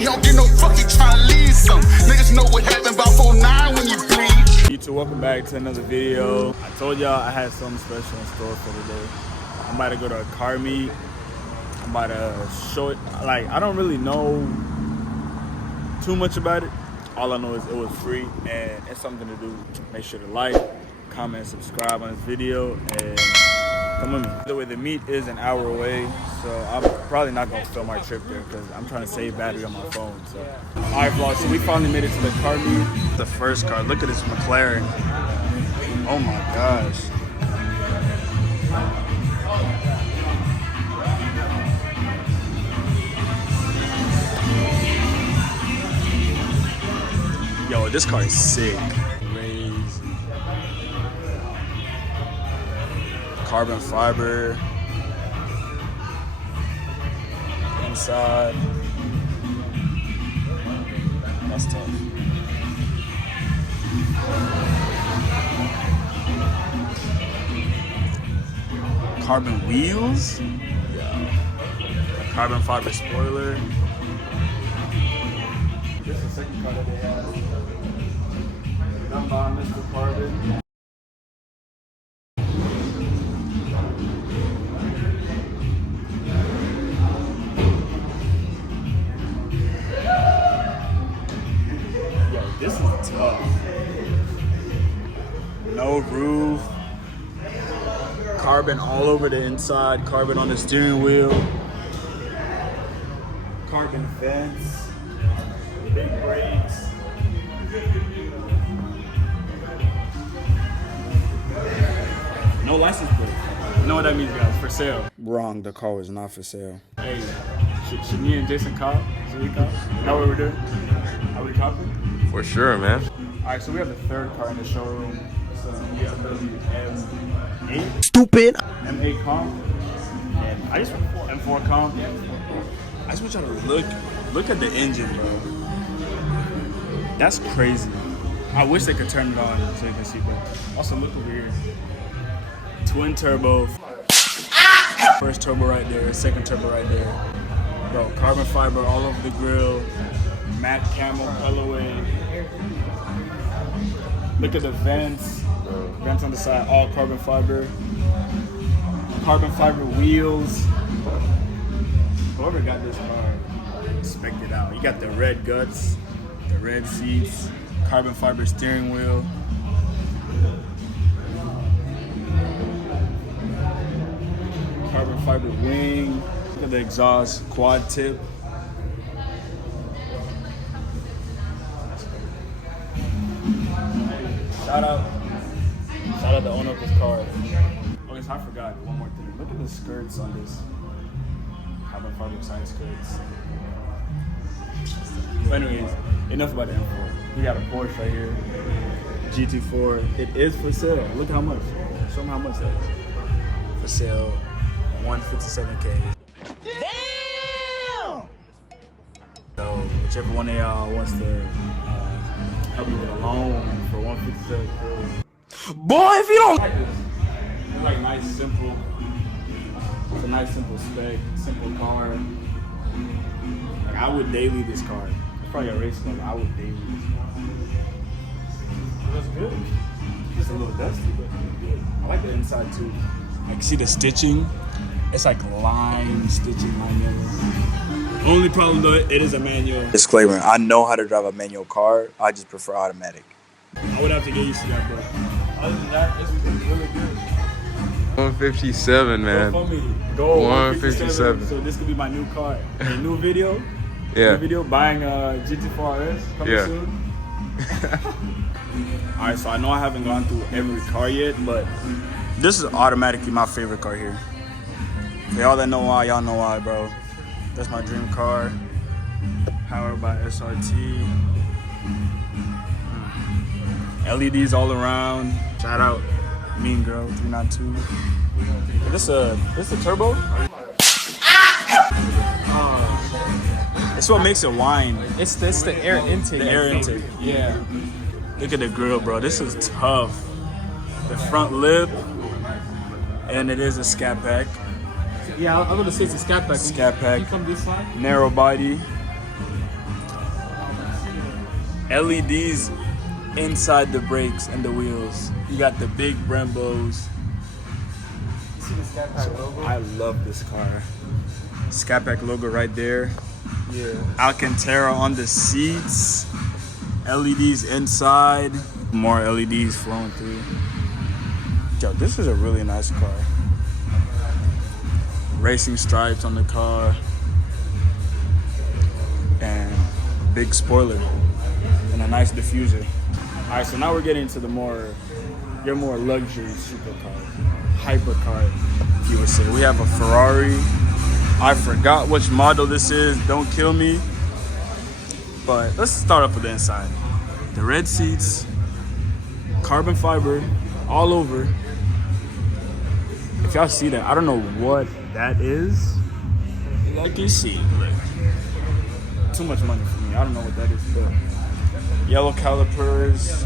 he don't get no fuck, he tryna leave some. Niggas know what happened about 49 when you bleed. YouTube, welcome back to another video. I told y'all I had something special in store for today. I'm about to go to a car meet. I'm about to show it. Like, I don't really know too much about it. All I know is it was free and it's something to do. Make sure to like, comment, subscribe on this video, and come with me. The way the meet is an hour away, so I'm probably not gonna film my trip there because I'm trying to save battery on my phone. So, all right, vlog. So we finally made it to the car meet. The first car. Look at this McLaren. Oh my gosh. Yo, this car is sick. Crazy. Carbon fiber. Inside. That's tough. Carbon wheels. Yeah. Carbon fiber spoiler. This is the second car that they have. Done by Mr. Carbon. Yo, this is tough. No roof. Carbon all over the inside. Carbon on the steering wheel. Carbon vents. Big brakes. No license plate. You know what that means, guys? For sale. Wrong. The car was not for sale. Hey, should me and Jason cop? Should we cop? Is that what we're doing? Are we copping? For sure, man. All right, so we have the third car in the showroom. So we have the M8. Stupid. M8 comp. And I just M4 comp. I just want y'all to look at the engine, bro. That's crazy. I wish they could turn it on so you can see, but also look over here. Twin turbo. First turbo right there, second turbo right there. Bro, carbon fiber all over the grill. Matte camel colorway. Look at the vents. Vents on the side, all carbon fiber. Carbon fiber wheels. Whoever got this car, spec it out. You got the red guts, the red seats, carbon fiber steering wheel. Carbon fiber wing. Look at the exhaust, quad tip. Shout out the owner of this car. Okay, so I forgot one more thing. Look at the skirts on this. Carbon fiber side skirts. So anyways, enough about the M4. We got a Porsche right here. GT4. It is for sale. Look how much. Show them how much that is. For sale, $157K. Damn! So whichever one of y'all wants to help me with a loan for $157K. Boy, if you don't. It's like nice, simple. It's a nice, simple spec, simple car. Like, I would daily this car. It's probably a race car, but I would daily this car. It looks good. It's a little dusty, but it's good. I like the inside too. I can see the stitching. It's like line stitching, Only problem though, it is a manual. Disclaimer, I know how to drive a manual car. I just prefer automatic. I would have to get used to that, bro. Other than that, it's really good. 157, man. Go 157. So this could be my new car. A new video. Yeah. New video buying a GT4 RS coming soon. All right, so I know I haven't gone through every car yet, but this is automatically my favorite car here. For y'all that know why, y'all know why, bro. That's my dream car. Powered by SRT. LEDs all around. Shout out Mean Girl 392. Is this a turbo? It's what makes it whine. It's the air intake. The air intake. Yeah. Look at the grill, bro. This is tough. The front lip, and it is a scat pack. Yeah, I'm gonna say it's a scat pack. Scat pack. You come this side. Narrow body. LEDs inside the brakes and the wheels. You got the big Brembos. See the Scat Pack logo? I love this car. Scat Pack logo right there. Yeah. Alcantara on the seats. LEDs inside. More LEDs flowing through. Yo, this is a really nice car. Racing stripes on the car. And big spoiler. And a nice diffuser. All right, so now we're getting into your more luxury supercar, hypercar, if you would say. We have a Ferrari. I forgot which model this is. Don't kill me. But let's start off with the inside. The red seats, carbon fiber all over. If y'all see that, I don't know what that is. Like you see, like, too much money for me. I don't know what that is, but yellow calipers.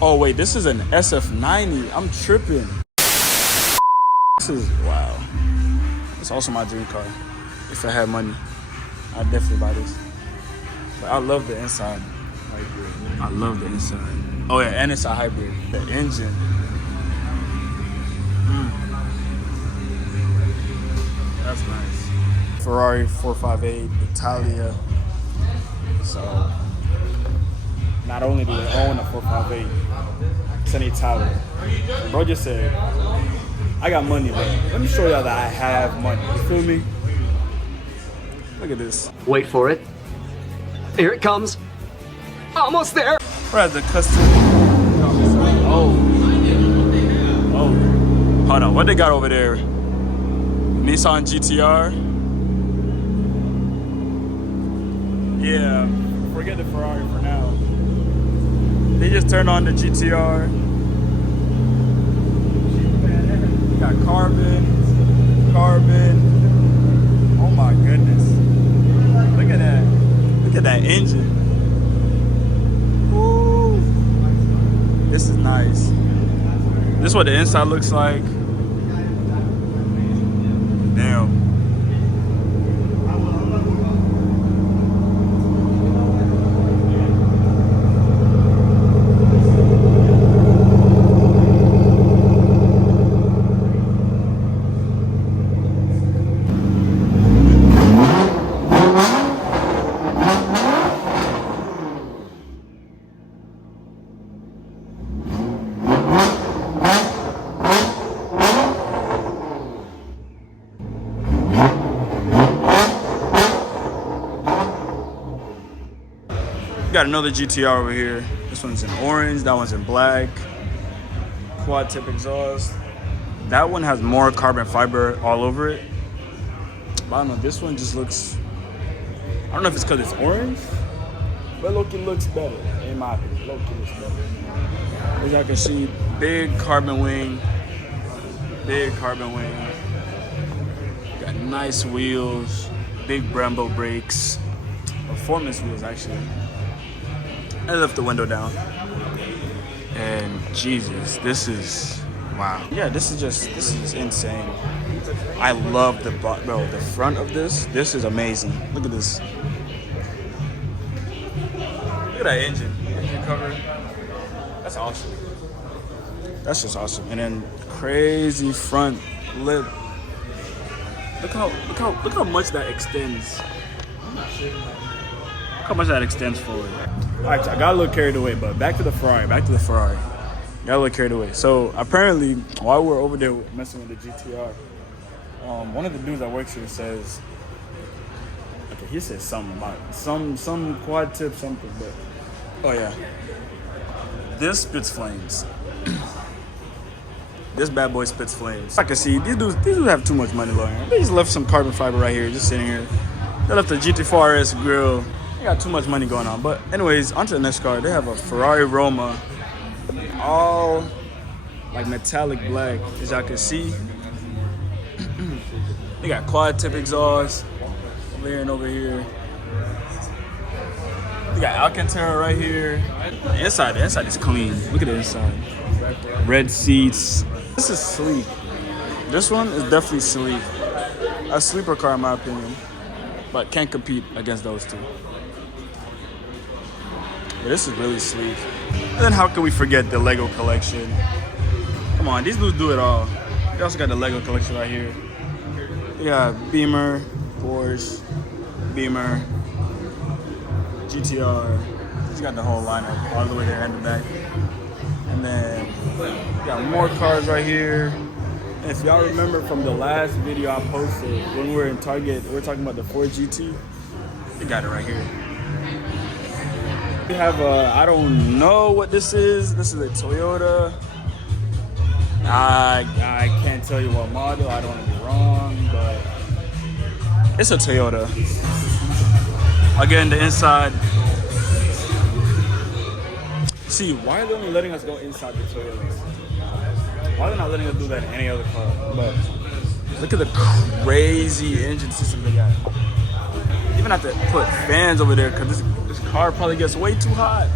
Oh wait, this is an SF90. I'm tripping. This is, wow. It's also my dream car. If I had money, I'd definitely buy this. But I love the inside. I love the inside. Oh yeah, and it's a hybrid. The engine. That's nice. Ferrari 458 Italia. So not only do they own a 458, it's an Italia. Bro just said, I got money, but let me show y'all that I have money. You feel me? Look at this. Wait for it. Here it comes. Almost there. We're at the custom. Oh. Hold on. What they got over there? Nissan GTR. Yeah, forget the Ferrari for now. They just turned on the GTR. Got carbon. Oh my goodness. Look at that. Look at that engine. Woo. This is nice. This is what the inside looks like. Damn. Got another GTR over here. This one's in orange, that one's in black. Quad tip exhaust. That one has more carbon fiber all over it. But I don't know, this one just looks, I don't know if it's because it's orange, but look, it looks better, in my opinion. Look, it looks better. As y'all can see, big carbon wing. Got nice wheels, big Brembo brakes. Performance wheels, actually. I left the window down. And Jesus, this is, wow. Yeah, this is insane. I love the front of this. This is amazing. Look at this. Look at that engine cover. That's awesome. That's just awesome. And then crazy front lip. Look how much that extends. Look how much that extends forward. All right, I got a little carried away, but back to the Ferrari. Got a little carried away. So apparently, while we're over there messing with the GTR, one of the dudes that works here says, okay, he says something about some quad tip something, but oh yeah, this spits flames. This bad boy spits flames. I can see these dudes have too much money, Lord. They just left some carbon fiber right here, just sitting here. They left the GT4 RS grill. They got too much money going on. But anyways, onto the next car. They have a Ferrari Roma, all like metallic black, as y'all can see. They got quad tip exhaust over here and over here. They got Alcantara right here. The inside is clean. Look at the inside. Red seats. This is sleek. This one is definitely sleek. A sleeper car in my opinion, but can't compete against those two. Yeah, this is really sleek. And then how can we forget the Lego collection? Come on, these dudes do it all. They also got the Lego collection right here. They got Beamer, Porsche, Beamer, GTR. He's got the whole lineup all the way there in the back. And then we got more cars right here. And if y'all remember from the last video I posted, when we were in Target, we were talking about the Ford GT. They got it right here. We have a, I don't know what this is. This is a Toyota. I can't tell you what model. I don't want to be wrong, but it's a Toyota. Again, the inside. See, why are they only letting us go inside the Toyotas? Why are they not letting us do that in any other car? But look at the crazy engine system they got. Even have to put fans over there because this car probably gets way too hot.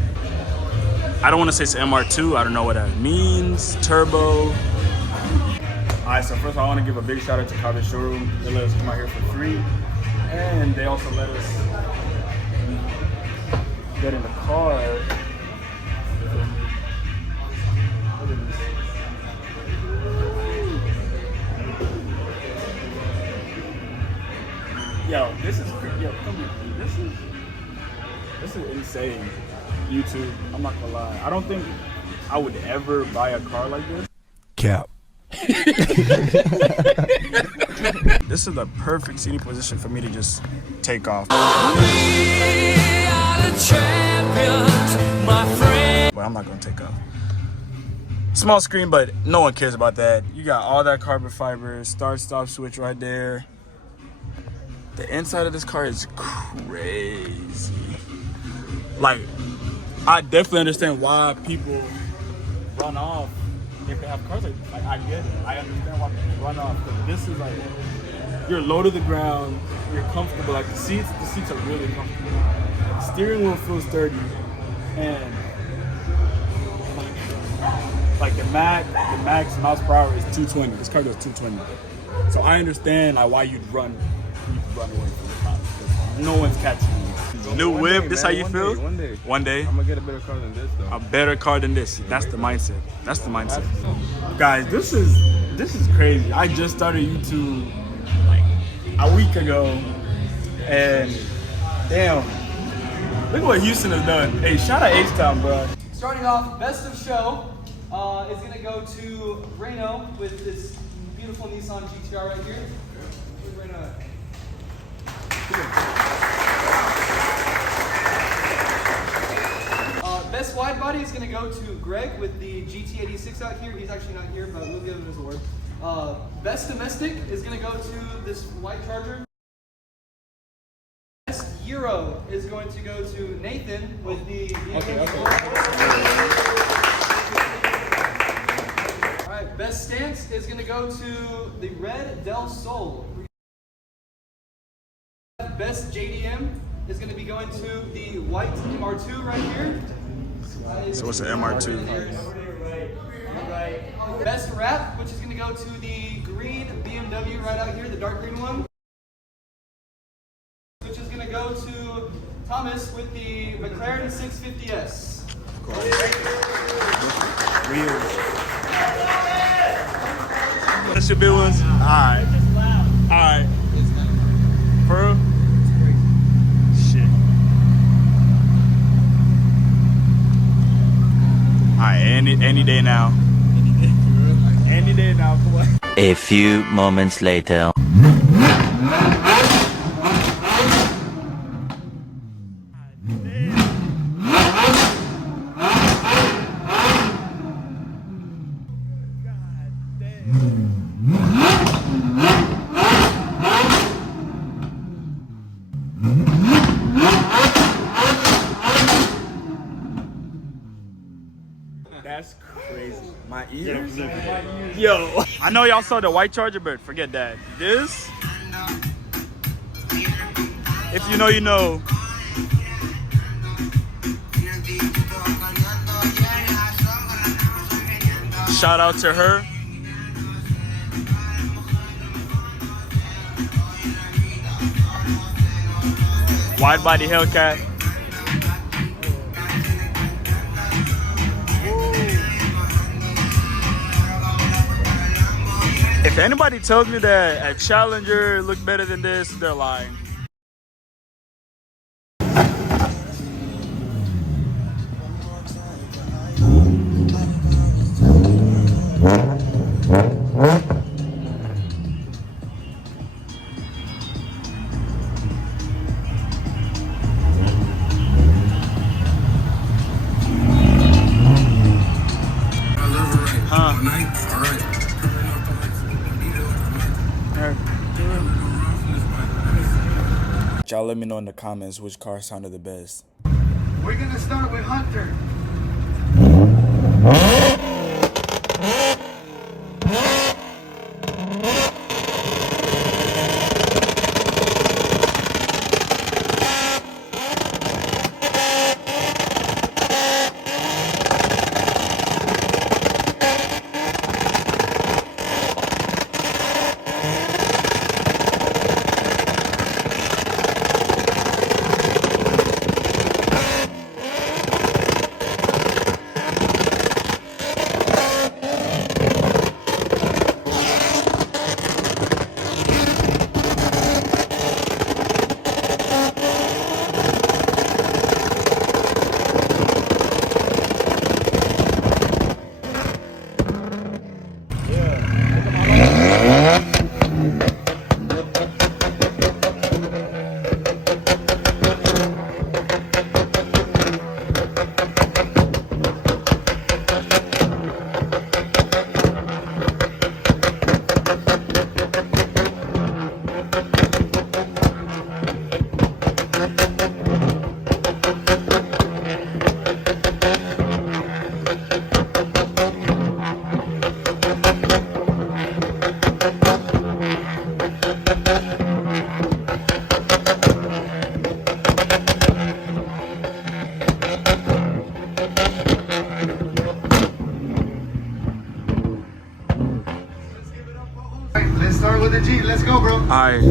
I don't want to say it's MR2. I don't know what that means. Turbo. Alright, so first I want to give a big shout out to Carbon Showroom. They let us come out here for free. And they also let us get in the car. Yo, this is yo, come here. This is insane. YouTube, I'm not gonna lie. I don't think I would ever buy a car like this. Cap. This is the perfect seating position for me to just take off. But I'm not gonna take off. Small screen, but no one cares about that. You got all that carbon fiber, start-stop switch right there. The inside of this car is crazy. Like, I definitely understand why people run off if they have cars like I get it. I understand why people run off. But this is like, you're low to the ground, you're comfortable. Like the seats are really comfortable. The steering wheel feels sturdy, and like the max miles per hour is 220. This car goes 220. So I understand like why you'd run away from the cops. No one's catching you. New whip, this how you feel? One day. I'm gonna get a better car than this though. A better car than this. That's the mindset. That's the mindset. Guys, this is crazy. I just started YouTube like a week ago, and damn, look what Houston has done. Hey, shout out H-Town, bro. Starting off, best of show is gonna go to Reno with this beautiful Nissan GTR right here. Where's Reno at? Best wide body is going to go to Greg with the GT86 out here. He's actually not here, but we'll give him his award. Best domestic is going to go to this white Charger. Best Euro is going to go to Nathan with the Alright, best stance is going to go to the red Del Sol. Best JDM is going to be going to the white MR2 right here. So what's the MR2? Best wrap, which is going to go to the green BMW right out here, the dark green one. Which is going to go to Thomas with the McLaren 650S. That's your big ones? Alright. Alright. For real? Shit. Alright, any day now. Any day now, come on. A few moments later. That's crazy. My ears? Yo. I know y'all saw the white Charger, but forget that. This, if you know, you know. Shout out to her. Wide body Hellcat. If anybody tells me that a Challenger looked better than this, they're lying. Y'all let me know in the comments which car sounded the best. We're gonna start with Hunter. Let's start with the G. Let's go, bro. Alright.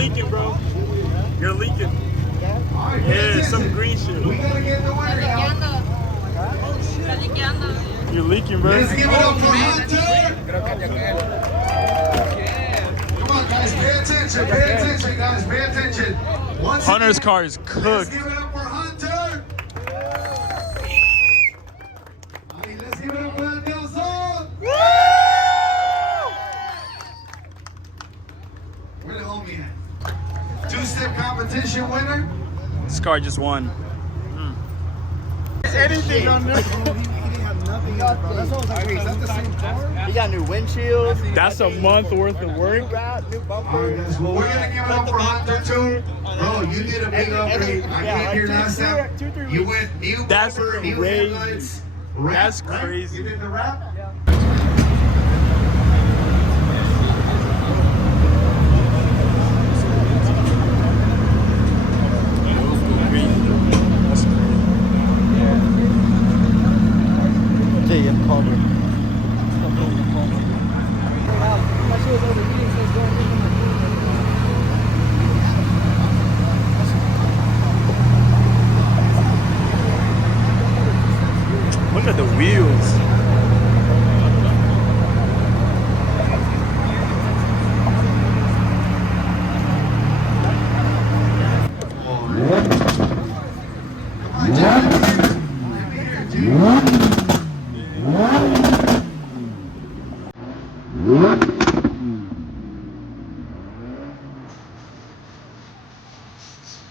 leaking, bro. You're leaking. Yeah, some green shit. We gotta get the winner out. You're leaking, bro. Let's give it up for Hunter. Come on, guys, pay attention. Pay attention, guys. Pay attention. Once Hunter's again, car is let's cooked. give it up for Hunter. Let's give it up for Nelson. Where the homie at? Two-step competition winner. This car just won. Anything on there? He got new windshield. That's a month worth of work. All right, guys. Well, we're gonna give it up for Hunter too. Bro, you did a big upgrade. I came here last time. You went new That's bumper, new crazy. headlights. Wrap, That's right? crazy. You did the wrap? Look at the wheels.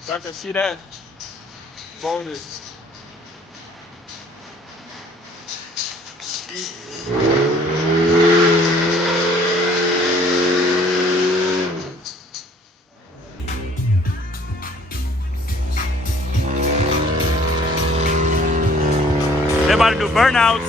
So I can see that bonus. They about to do burnouts.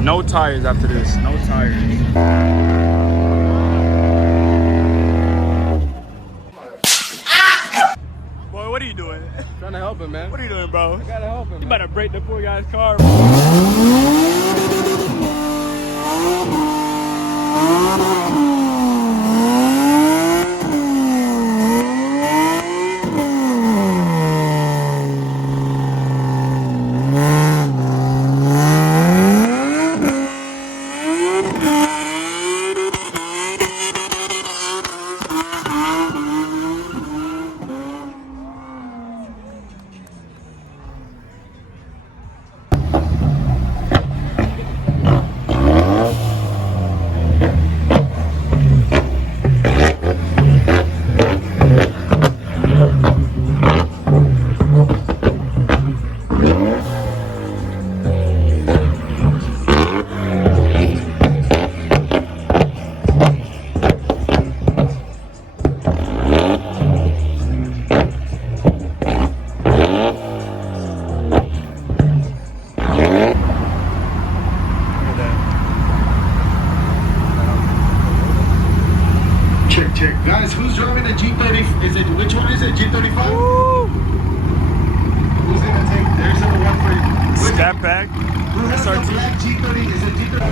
No tires after this. No tires. Boy, what are you doing? Trying to help him, man. What are you doing, bro? I gotta help him. You better break the poor guy's car. Check. Guys, who's driving a G30? Which one is it? G35? Who's gonna take? There's number one for you. Scat pack. Who has the SRT. black G30? Is it G30?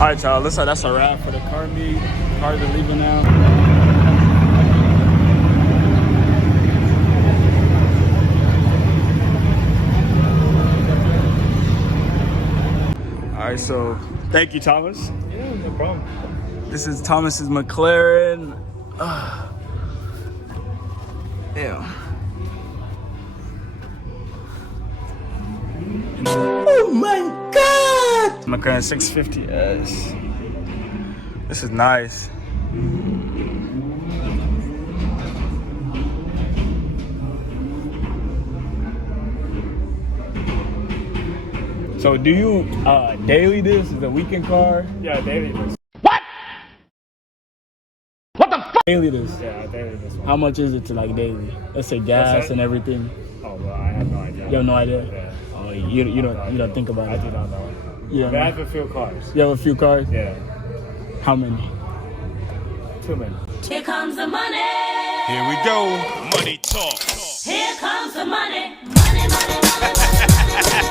Alright, y'all. Looks like that's a wrap for the car meet. Cars are leaving now. Alright, so thank you, Thomas. Yeah, no problem. This is Thomas's McLaren. Damn. Oh my God! McLaren 650S. This is nice. So do you daily this? Is a weekend car? Yeah, daily. Daily this. Yeah, I daily this one. How much is it to like daily? Let's say gas that? and everything. Oh, well, I have no idea. You have no idea? Yeah. Oh, you don't think about I it. do not know. Yeah. I have a few cars. You have a few cars? Yeah. How many? Too many. Here comes the money. Here we go. Money talk. Here comes the money. Money, money, money, money.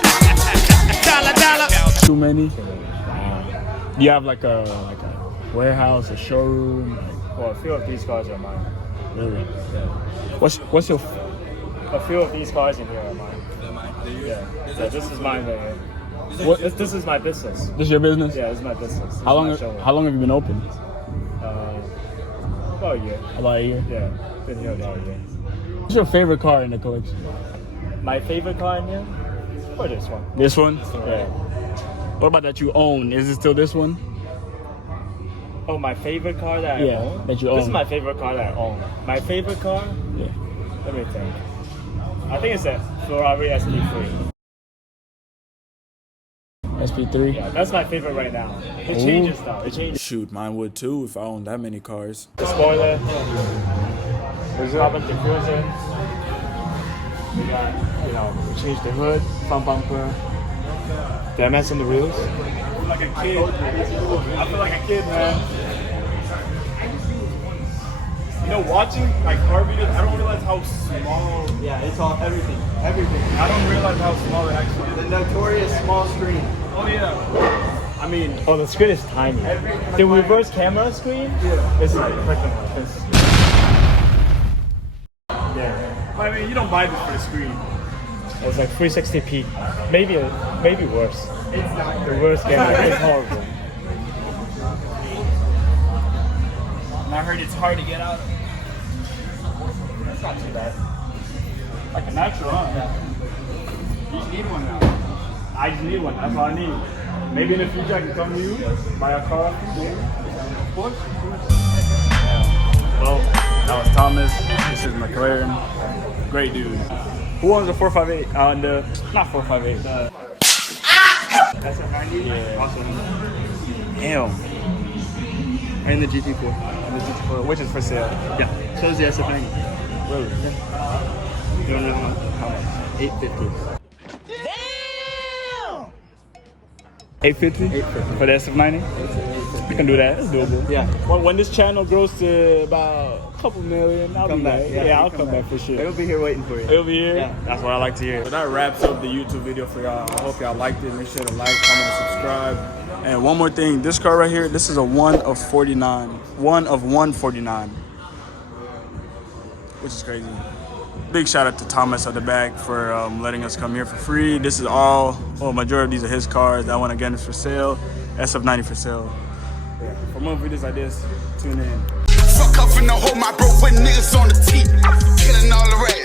Dollar, dollar. Too many? Wow. Do you have like a warehouse, a showroom? Well, a few of these cars are mine. Really? What's your A few of these cars in here are mine. Yeah. So this is mine right here. This is my business. this is your business? Yeah, this is my business. This How long is my showroom. how long have you been open? About a year. About a year. Yeah. Been here about a year. What's your favorite car in the collection? My favorite car in here? Or this one? This one? Yeah. What about that you own? Is it still this one? Oh, my favorite car that I Yeah, own? that you This own. is my favorite car that I own. My favorite car? Yeah. Let me think. I think it's a Ferrari SP3. SP3? Yeah, that's my favorite right now. It changes though. It changes. Shoot, mine would too if I owned that many cars. The spoiler. There's carbon diffuser. We got, we changed the hood, front bumper. Did I mess on the wheels? I feel like a kid. I feel like a kid, man. Watching like car videos, I don't realize how small. Yeah, it's all everything. Everything. I don't realize how small it actually is. The notorious small screen. Oh yeah. I mean, the screen is tiny. The reverse camera screen is like freaking like this. Yeah. I mean, you don't buy this for the screen. It's like 360p. Maybe worse. It's not the worst camera. It's horrible. And I heard it's hard to get out of. It's not too bad. Like a natural, huh? You just need one now. I just need one. That's all I need. Maybe in the future I can come to you, buy a car. Of course. Well, that was Thomas. This is McLaren. Great dude. Who owns the 458? Not 458. The SF90? Yeah. Awesome. Damn. And the GT4. Which is for sale. Yeah. So is the SF90. Really? You want to know how much? 850. 850? 850. For the SF90? I can do that. It's doable. Yeah. When this channel grows to about a couple million, I'll Come be back. back. Yeah, Yeah, I'll you come back for sure. It'll be here waiting for you. It'll be here. Yeah. That's what I like to hear. So that wraps up the YouTube video for y'all. I hope y'all liked it. Make sure to like, comment, and subscribe. And one more thing, this car right here, this is a 1 of 49. 1 of 149. Which is crazy. Big shout out to Thomas at the back for letting us come here for free. This is majority of these are his cars. That one again is for sale. SF90 for sale. Yeah. For more videos like this, tune in. Fuck off in the hole, my bro, putting niggas on the teeth. Killing all the rats.